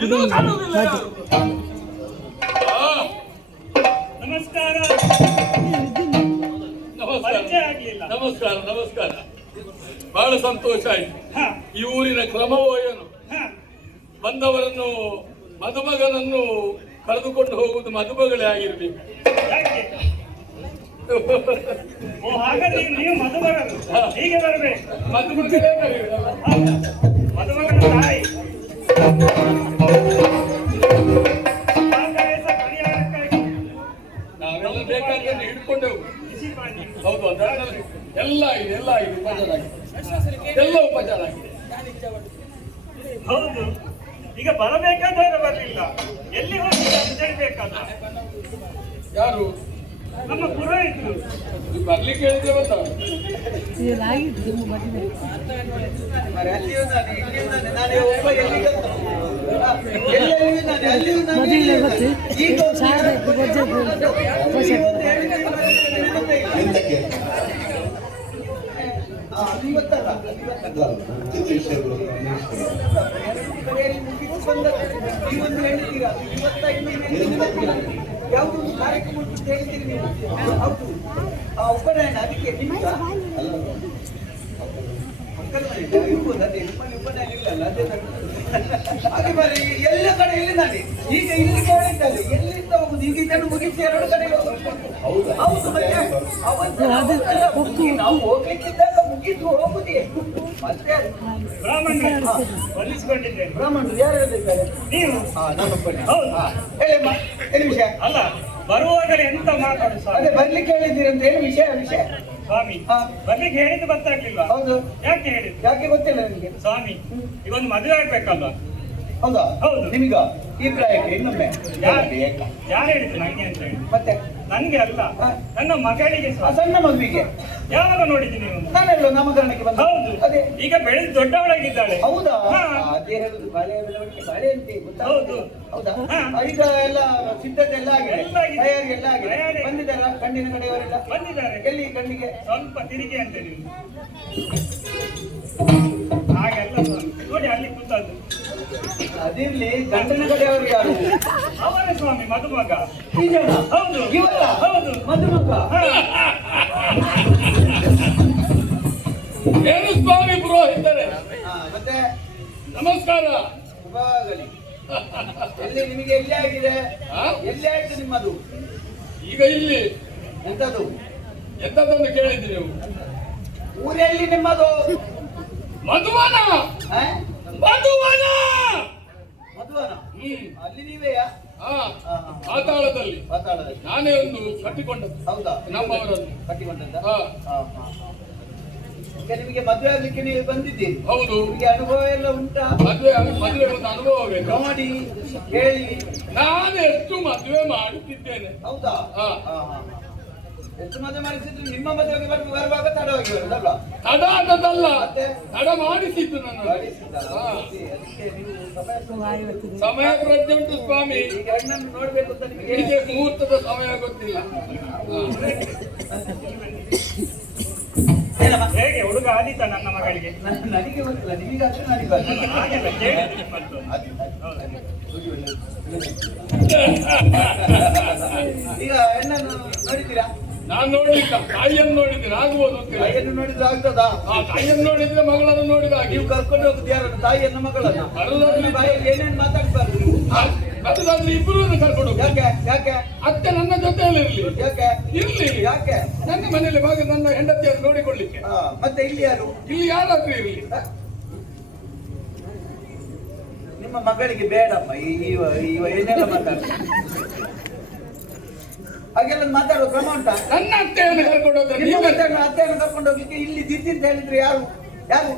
ನಮಸ್ಕಾರ. ನಮಸ್ಕಾರ ನಮಸ್ಕಾರ ನಮಸ್ಕಾರ. ಬಹಳ ಸಂತೋಷ ಆಯ್ತು. ಹ, ಈ ಊರಿನ ಕ್ರಮವೋ ಏನು? ಹ. ಬಂದವರನ್ನು ಮದುಮಗನನ್ನು ಕರೆದುಕೊಂಡು ಹೋಗುವುದು ಮದುಮಗಳೇ ಆಗಿರ್ಬೇಕು. ಹಾಗಾದ್ರೆ ನೀವು- ಮದುಮಗರು. ಹೀಗೆ ಬರಬೇಕು. ಮದುಮಗಳೇ? ಮದುಮಗನ ತಾಯಿ. ಎಲ್ಲ ಇದೆ ಎಲ್ಲ ಆಗಿದೆ ಉಪಚಾರ ಆಗಿದೆ. ಎಲ್ಲ ಉಪಚಾರ ಆಗಿದೆ. ಹೌದು. ಈಗ ಬರಬೇಕಾದವರು ಬರಲಿಲ್ಲ. ಎಲ್ಲಿ ಹೋಗಿ ಅಂತ ಹೇಳ್ಬೇಕಲ್ಲ ಯಾರು? ನಮ್ಮ ಪುರೋಹಿತರು. ನೀವು ಬರ್ಲಿಕ್ಕೆ ಹೇಳಿದ್ರೆ ಬಂದ? ಇದಾಗಿದ್ದು ಹೌದು. ಆ ಅದೇ ಹಾಗೆ ಎಲ್ಲ ಕಡೆ ಇಲ್ಲಿ ನಾನು. ಈಗ ಇಲ್ಲಿ ಕೇಳಿದ್ದಾರೆ ಎಲ್ಲಿಂದ ಹೋಗುದು ಈಗ ಇದನ್ನು ಮುಗಿಸಿ ಎರಡು ಕಡೆ ಹೌದು. ಮತ್ತೆ ಅವತ್ತು ನಾವು ಹೋಗ್ಲಿಕ್ಕಿದ್ದಾಗ ಮುಗಿದು ಹೋಗುದೇ. ಮತ್ತೆ ಬ್ರಾಹ್ಮಣ ಹೊಲಿಸಿಕೊಂಡಿದ್ದೇನೆ ಬ್ರಾಹ್ಮಣರು ಯಾರು ಹೇಳಿದ್ದಾರೆ? ನೀವು? ಹಾ ನಾನು ಬನ್ನಿ ಹೌದು. ಹೇಳಿಮ್ಮ ಏನು ವಿಷಯ? ಅಲ್ಲ ಬರುವಾಗಲೇ ಎಂತ ಮಾತಾಡು ಅದೇ ಬರ್ಲಿಕ್ಕೆ ಹೇಳಿದ್ದೀರಿ ಅಂತ ಏನು ವಿಷಯ ವಿಷಯ. ಸ್ವಾಮಿ ಹಾ. ಬರ್ಲಿಕ್ಕೆ ಹೇಳಿದ್ದು ಗೊತ್ತಾಗ್ಲಿಲ್ವಾ ಹೌದು. ಯಾಕೆ ಹೇಳಿದ್ದು? ಯಾಕೆ ಗೊತ್ತಿಲ್ಲ ನಿಮಗೆ? ಸ್ವಾಮಿ ಇವೊಂದು ಮದುವೆ ಆಗ್ಬೇಕಲ್ವಾ? ಹೌದಾ ಹೌದು. ನಿಮಗ ಈ ಪ್ರಾಯಕ್ಕೆ ಇನ್ನೊಮ್ಮೆ. ಯಾರು ಬೇಕಾ? ಯಾರು ಹೇಳಿದ್ರು ನನಗೆ ಅಂತ ಹೇಳಿ. ಮತ್ತೆ? ನನಗೆ ಅಲ್ಲ. ನನ್ನ ಮಗಳಿಗೆ ಆ ಸಣ್ಣ ಮಗುವಿಗೆ. ಯಾವಾಗ ನೋಡಿದ್ದೀನಿ ನೀವು? ನಾನೆಲ್ಲ ನಾಮಕರಣಕ್ಕೆ ಬಂದ. ಹೌದು. ಅದೇ. ಈಗ ಬೆಳೆದು ದೊಡ್ಡವಳಾಗಿದ್ದಾಳೆ. ಹೌದಾ. ಅದೇ ಹೇಳುದು ಬಾಳೆ ಬೆಳವಣಿಗೆ ಬಾಳೆ ಅಂತೆ ಗೊತ್ತಾ? ಹೌದು. ಹೌದಾ? ಈಗ ಎಲ್ಲ ಸಿದ್ಧತೆ ಎಲ್ಲ ಆಗಿದೆ ಎಲ್ಲ ಆಗಿದೆ. ತಯಾರಿ ಎಲ್ಲ ಆಗಿದೆ. ತಯಾರಿ. ಬಂದಿದ್ದಾರ ಕಣ್ಣಿನ ಕಡೆಯವರೆಲ್ಲ? ಬಂದಿದ್ದಾರೆ. ಎಲ್ಲಿ ಕಣ್ಣಿಗೆ? ಸ್ವಲ್ಪ ತಿರುಗಿ ಅಂತ ನೀವು ಹಾಗೆಲ್ಲ ಅದಿರ್ಲಿ ಗಂಡನ ಕಡೆಯವರು ಯಾರು? ಅವರೇ ಸ್ವಾಮಿ ಮದುಮಗ. ಈ ಹೌದು. ಇವರ ಹೌದು. ಮದುಮಗ. ಏನು ಸ್ವಾಮಿ ಪುರೋಹಿತರೆ. ಹಾ, ಮತ್ತೆ? ನಮಸ್ಕಾರ. ಶುಭವಾಗಲಿ ಎಲ್ಲಿ ನಿಮಗೆ ಎಲ್ಲಿ ಆಗಿದೆ? ಎಲ್ಲಿ ಆಯ್ತು ನಿಮ್ಮದು? ಈಗ ಇಲ್ಲಿ. ಎಂತದು? ಎಂತದನ್ನು ಕೇಳಿದ್ರಿ ನೀವು? ಊರೆಲ್ಲಿ ನಿಮ್ಮದು? ಮಧುವನ? ಮಧುವನ! ಮಧುವನ ಹ್ಮ್ ಅಲ್ಲಿ ನೀವೆಯಾ. ಪಾತಾಳದಲ್ಲಿ. ಪಾತಾಳದಲ್ಲಿ. ನಾನೇ ಒಂದು ಕಟ್ಟಿಕೊಂಡದ್ದು. ಹೌದಾ? ನಮ್ಮವರನ್ನು. ಕಟ್ಟಿಕೊಂಡದ್ದ. ನಿಮಗೆ ಮದುವೆ ಆಗ್ಲಿಕ್ಕೆ ನೀವು ಬಂದಿದ್ದೀರಿ. ಹೌದು. ನಿಮಗೆ ಅನುಭವ ಎಲ್ಲ ಉಂಟಾ? ಮದುವೆ ಮದುವೆ ಒಂದು ಅನುಭವ ಬೇಕು. ನೋಡಿ ಹೇಳಿ. ನಾನು ಎಷ್ಟು ಮದುವೆ ಮಾಡುತ್ತಿದ್ದೇನೆ. ಹೌದಾ? ಹಾ, ಹಾ. ಎಷ್ಟು ಮದುವೆ ಮಾಡಿಸಿದ್ರು? ನಿಮ್ಮ ಮದುವೆಗೆ ಬರ್- ಬರುವಾಗ ತಡವಾಗಿ ಬರುದಲ್ವಾ ತಡ ಆದದ್ದಲ್ಲ? ತಡ ಮಾಡಿಸಿದ್ದು ನನ್ನ ಅದಕ್ಕೆ- ಅದಕ್ಕೆ ನೀವು ಸಮಯ ಪ್ರಜ್ಞೆ ಉಂಟು ಸ್ವಾಮಿ. ನೋಡ್ಬೇಕು ಅಂತ ನಿಮಗೆ ನಿಮಗೆ ಮುಹೂರ್ತದ ಸಮಯ ಗೊತ್ತಿಲ್ಲ? ಹೇಗೆ? ಹುಡುಗ ಆದೀತ ನನ್ನ ಮಗಳಿಗೆ. ನನಗೆ ಗೊತ್ತಿಲ್ಲ. ನಿಮಗಾದ್ರೆ ನನಗೆ ಈಗ ಹೆಣ್ಣನ್ನು ನೋಡಿದ್ದೀರಾ? ನಾನು ನೋಡ್ಲಿಲ್ಲ ತಾಯಿಯನ್ನು ನೋಡಿದ್ದೀನಿ. ಆಗ್ಬೋದು ಅಂತ ತಾಯಿಯನ್ನು ನೋಡಿದ್ರೆ ಆಗ್ತದಾ? ಆ ತಾಯಿಯನ್ನು ನೋಡಿದ್ರೆ ಮಗಳನ್ನು ನೋಡಿದ ಹಾಗೆ ನೀವು ಕರ್ಕೊಂಡು ಹೋಗುದು ಯಾರನ್ನು? ತಾಯಿಯನ್ನು ಮಗಳನ್ನ? ಅಲ್ಲ. ನಿಮ್ಮ ಬಾಯಲ್ಲಿ ಏನೇನು ಮಾತಾಡ್ಬಾರ್ದು ನೀವು. ಅದಾದ್ರೆ ಇಬ್ಬರು ಕರ್ಕೊಂಡು ಯಾಕೆ? ಯಾಕೆ? ಅತ್ತೆ ನನ್ನ ಜೊತೆಯಲ್ಲಿ ಇರ್ಲಿ. ಯಾಕೆ? ಇರ್ಲಿ. ಯಾಕೆ? ನನ್ನ ಮನೆಯಲ್ಲಿ ಭಾಗ ನನ್ನ ಹೆಂಡತಿಯನ್ನು ನೋಡಿಕೊಳ್ಳಿಕ್ಕೆ. ಹಾ, ಮತ್ತೆ ಇಲ್ಲಿ ಯಾರು? ಇಲ್ಲಿ ಯಾರಾದ್ರೂ ಇರ್ಲಿ? ನಿಮ್ಮ ಮಗಳಿಗೆ ಬೇಡಮ್ಮ ಇವ ಇವ ಏನೆಲ್ಲ ಮಾತಾಡ್ತಾರೆ ಹಾಗೆಲ್ಲ ಮಾತಾಡುವ ಕ್ರಮ ಉಂಟಾ? ನನ್ನ ಅತ್ತೆಯನ್ನು ಕರ್ಕೊಂಡು ಹೋದ್ರೆ ನಿಮ್ಮ ನೀವೇ ಅತ್ತೆಯನ್ನು ಅತ್ತೆಯನ್ನು ಕರ್ಕೊಂಡು ಹೋಗ್ಲಿಕ್ಕೆ ಇಲ್ಲಿ ದಿದ್ದಿ ಅಂತ ಹೇಳಿದ್ರೆ ಯಾರು? ಯಾರು?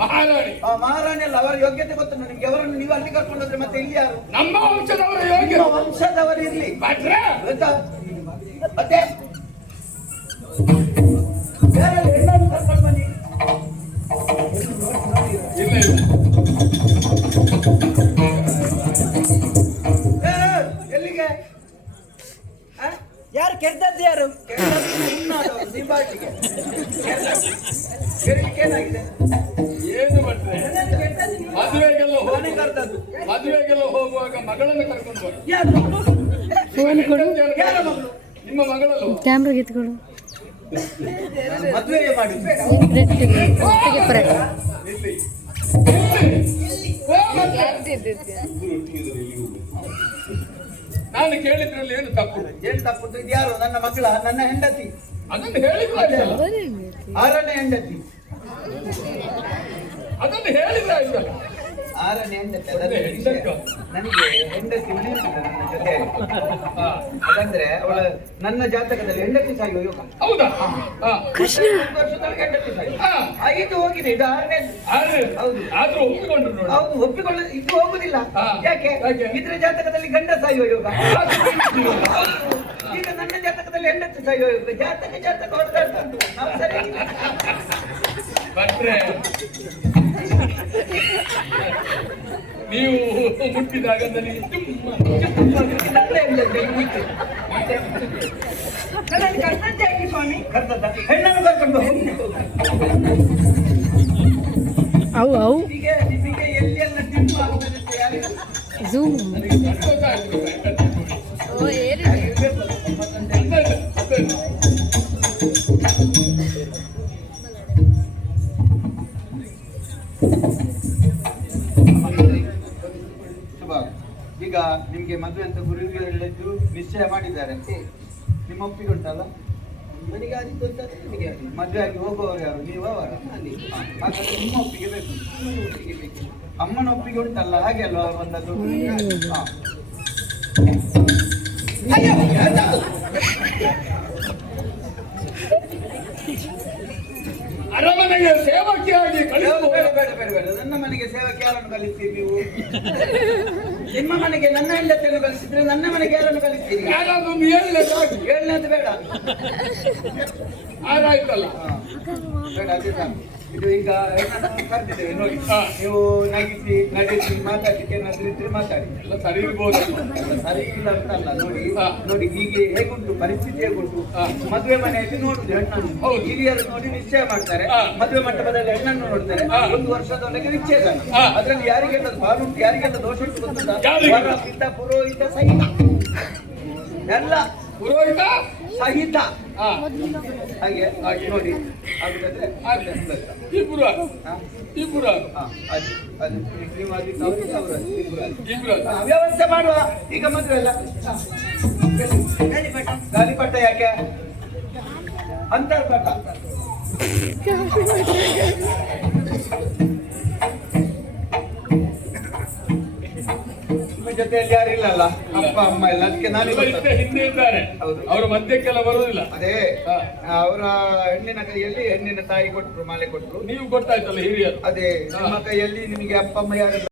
ಮಹಾರಾಣಿ. ಆ ಮಹಾರಾಣಿ ಅಲ್ಲ ಅವರ ಯೋಗ್ಯತೆ ಗೊತ್ತು ನನಗೆ. ಅವರನ್ನು ನೀವು ಅಲ್ಲಿ ಕರ್ಕೊಂಡು ಹೋದ್ರೆ ಮತ್ತೆ ಇಲ್ಲಿ ಯಾರು? ನಮ್ಮ ವಂಶದವರ ಯೋಗ್ಯ. ವಂಶದವರು ಇರ್ಲಿ ಭಟ್ರೆ ಗೊತ್ತಾ? ಮತ್ತೆ? ಏನು ಮದುವೆಗೆಲ್ಲ ಮದುವೆಗೆಲ್ಲ ಹೋಗುವಾಗ ಮಗಳನ್ನು ಕರ್ಕೊಂಡು ಫೋನ್ ಕೊಡು. ಯಾರ ಮಗಳು? ನಿಮ್ಮ ಮಗಳಲ್ಲ ಕ್ಯಾಮ್ರಾ ಎತ್ಕೊಡು. ನಾನು ಮದುವೆ ಮಾಡಿ. ಬೇಡ ಒಟ್ಟಿಗೆ ಪರಟ ನಿಲ್ಲಿ. ನಾನು ಕೇಳಿದ್ರಲ್ಲಿ ಏನು ತಪ್ಪು? ಏನು ತಪ್ಪು? ಇದು ಯಾರು? ನನ್ನ ಮಗಳ ನನ್ನ ಹೆಂಡತಿ. ಅದನ್ನು ಹೇಳಿಕೊಳ್ಳಿ ಆರನೇ ಹೆಂಡತಿ. ಅದನ್ನು ಹೇಳಿದ್ರೆ ಆಯ್ತಲ್ಲ ಆರನೇ ಹೆಂಡತಿ. ನನಗೆ ಹೆಂಡತಿ ಉಳಿಯುತ್ತಿಲ್ಲ ನನ್ನ ಜೊತೆ. ಹಾ. ಅದಂದ್ರೆ ಅವಳ ನನ್ನ ಜಾತಕದಲ್ಲಿ ಹೆಂಡತಿ ಸಾಯುವ ಯೋಗ. ಹೌದಾ? ಕೃಷ್ಣ. ವರ್ಷದೊಳಗೆ ಹೆಂಡತಿ ಹೋಗಿದೆ. ಇದು ಆರನೇ ಹೌದು. ಆದ್ರೂ ಒಪ್ಪಿಕೊಂಡ್ರು ಹೌದು ಒಪ್ಪಿಕೊಳ್ಳ ಇದು ಹೋಗುದಿಲ್ಲ. ಯಾಕೆ? ಇದ್ರ ಜಾತಕದಲ್ಲಿ ಗಂಡ ಸಾಯುವ ಯೋಗ. ಈಗ ನನ್ನ ಜಾತಕದಲ್ಲಿ ಸಾಯುವ ಯೋಗ ಜಾತಕ ಜಾತಕ ಉಂಟು ನಾವು ಸರಿ. ಭಟ್ರೆ ನೀವು ಮುಟ್ಟಿದಾಗ ನನಗೆ ಕರ್ತದ್ದೆ ಸ್ವಾಮಿ ಕರ್ತದ ಹೆಣ್ಣನ್ನು ಕರ್ಕೊಂಡು ನಿಶ್ಚಯ ಮಾಡಿದ್ದಾರೆ ನಿಮ್ಮ ಒಪ್ಪಿಗೆ ಉಂಟಲ್ಲ? ನನಗೆ ಆದಿತ್ತು ಅಂತ ನಿಮಗೆ ಆಗಿ ಮದುವೆ ಆಗಿ ಹೋಗುವವರು ಯಾರು? ನೀವು ಅವರ ಹಾಗಾದ್ರೆ ನಿಮ್ಮ ಒಪ್ಪಿಗೆ ಬೇಕು. ನಿಮ್ಮ ಒಪ್ಪಿಗೆ ಬೇಕು. ಅಮ್ಮನ ಒಪ್ಪಿಗೆ ಉಂಟಲ್ಲ ಹಾಗೆ ಅಲ್ವಾ ಬಂದದ್ದು ಅರಮನೆಗೆ ಸೇವಕಿಯಾಗಿ ಬೇಡ, ಕಳಿಸುವ ಬೇಡ ಬೇಡ ಬೇಡ ಬೇಡ. ನನ್ನ ಮನೆಗೆ ಸೇವಕ್ಕೆ ಯಾರನ್ನು ಕಲಿಸ್ತೀರಿ ನೀವು. ನಿಮ್ಮ ಮನೆಗೆ ನನ್ನ ಹೆಂಡತಿಯನ್ನು ಕಲಿಸಿದ್ರೆ ನನ್ನ ಮನೆಗೆ ಯಾರನ್ನು ಕಲಿಸ್ತೀರಿ? ಯಾರಾದ್ರೂ ಏಳನೇದು ಬೇಡ. ಸಾಕು. ಇದು ಈಗ ಕರ್ತಿದ್ದೇವೆ ನೋಡಿ. ನೀವು ನಗಿಸಿ ನಗಿಸಿ ಮಾತಾಡ್ಲಿಕ್ಕೆ ಏನಾದ್ರೂ ಇದ್ರೆ ಮಾತಾಡಿ. ಎಲ್ಲ ಸರಿ ಇರ್ಬೋದು. ಸರಿ ಇಲ್ಲ ಅಂತಲ್ಲ ನೋಡಿ. ನೋಡಿ ಹೀಗೆ ಹೇಗುಂಟು ಪರಿಸ್ಥಿತಿ ಹೇಗುಂಟು? ಹಾ. ಮದುವೆ ಮನೆಯಲ್ಲಿ ನೋಡುದು ಹೆಣ್ಣನ್ನು. ಹಿರಿಯರು ನೋಡಿ ನಿಶ್ಚಯ ಮಾಡ್ತಾರೆ. ಮದುವೆ ಮಂಟಪದಲ್ಲಿ ಹೆಣ್ಣನ್ನು ನೋಡ್ತಾರೆ. ಒಂದು ವರ್ಷದೊಳಗೆ ಹಾ. ಅದ್ರಲ್ಲಿ ಯಾರಿಗೆಲ್ಲ ಬಾರುಂಟು ಯಾರಿಗೆಲ್ಲ ದೋಷ ಉಂಟು ಪಿತ್ತ ಪುರೋಹಿತ ಸಹಿತ ಎಲ್ಲ. ಪುರೋಹಿತ? ಸಹಿತ ಹಾ ಹಾಗೆ ಹಾಗೆ ನೋಡಿ. ಹಾಗಾದ್ರೆ ಆಗ್ಲಿ. ತ್ರಿಪುರ ಆದ್ರು. ಹಾ. ಇಬ್ರು ಈಗ ಹಾ, ಅದು ಅದು ಯಾಕೆ? ಅದಕ್ಕೆ ಜೊತೆಯಲ್ಲಿ ಯಾರಿಲ್ಲಲ್ಲ ಅಪ್ಪ ಅಮ್ಮ ಇಲ್ಲ ಅದಕ್ಕೆ ನಾನು ಹಿಂದೆ ಇದ್ದಾರೆ. ಅವರು ಮಧ್ಯಕ್ಕೆಲ್ಲ ಬರುವುದಿಲ್ಲ ಅದೇ ಅವರ ಹೆಣ್ಣಿನ ಕೈಯಲ್ಲಿ ಹೆಣ್ಣಿನ ತಾಯಿ ಕೊಟ್ರು ಮಾಲೆ ಕೊಟ್ರು. ನೀವು ಗೊತ್ತಾಯ್ತಲ್ಲ ಹಿರಿಯರು. ಅದೇ ನಿಮ್ಮ ಕೈಯಲ್ಲಿ ನಿಮಗೆ ಅಪ್ಪ ಅಮ್ಮ ಯಾರಿಲ್ಲ?